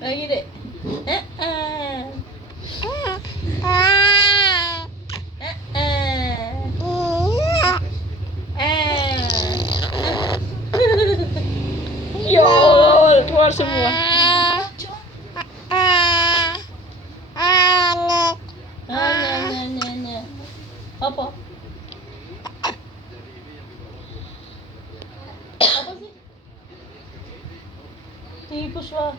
Lagi deh. Eh, eh. Yol, keluar semua. Apa? Apa sih? Tipus lah.